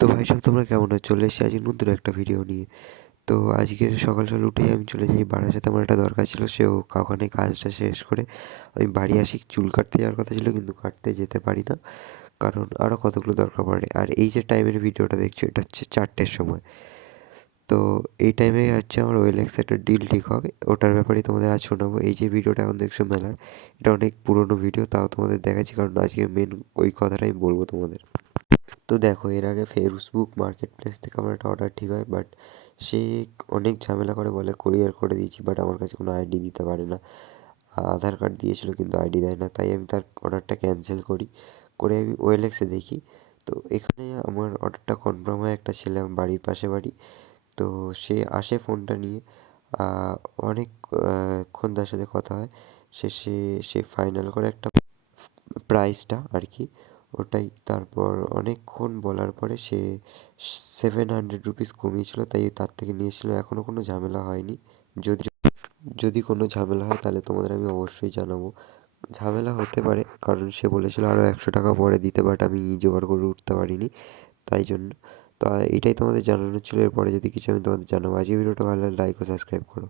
তো ভাই সব তোমরা কেমন আছো? চলে এসেছি আজকে নতুন একটা ভিডিও নিয়ে। তো আজকের সকাল সকাল উঠেই আমি চলে যাই বারাসাতে, আমার একটা দরকার ছিল, সেও ওখানে কাজটা শেষ করে আমি বাড়ি আসি। চুল কাটতে যাওয়ার কথা ছিল কিন্তু কাটতে যেতে পারি না, কারণ আরও কতগুলো দরকার পড়ে। আর এই যে টাইমের ভিডিওটা দেখছো, এটা হচ্ছে 4টের সময়। তো এই টাইমে হচ্ছে আমার ওয়েলএক্সে একটা ডিল ঠিক হবে, ওটার ব্যাপারেই তোমাদের আজ শোনাবো। এই যে ভিডিওটা এখন দেখছো মেলার, এটা অনেক পুরনো ভিডিও, তাও তোমাদের দেখাচ্ছি কারণ আজকে মেন ওই কথাটাই বলবো তোমাদের। তো দেখো, এর আগে ফেসবুক মার্কেট প্লেস থেকে আমার একটা অর্ডার ঠিক হয়, বাট সে অনেক ঝামেলা করে বলে কোরিয়ার করে দিয়েছি, বাট আমার কাছে কোনো আইডি দিতে পারে না। আধার কার্ড দিয়েছিল কিন্তু আইডি দেয় না, তাই আমি তার অর্ডারটা ক্যান্সেল করি। করে আমি ওয়েলএক্সে দেখি, তো এখানে আমার অর্ডারটা কনফার্ম হয়। একটা ছেলে আমার বাড়ির পাশে বাড়ি, তো সে আসে ফোনটা নিয়ে। অনেকক্ষণ তার সাথে কথা হয়, শেষে সে ফাইনাল করে একটা প্রাইসটা আর কি, ওটাই। তারপর অনেকক্ষণ বলার পরে সে 700 রুপিস কমিয়েছিল, তাই তার থেকে নিয়েছিল। এখনও কোনো ঝামেলা হয়নি। যদি যদি কোনো ঝামেলা হয় তাহলে তোমাদের আমি অবশ্যই জানাবো। ঝামেলা হতে পারে কারণ সে বলেছিল আরও 100 টাকা পরে দিতে, বাট আমি জোগাড় করে উঠতে পারিনি, তাই জন্য। তো এটাই তোমাদের জানানো ছিল। এরপরে যদি কিছু আমি তোমাদের জানাবো। আজকে ভিডিওটা ভালো লাগলে লাইক ও সাবস্ক্রাইব করো।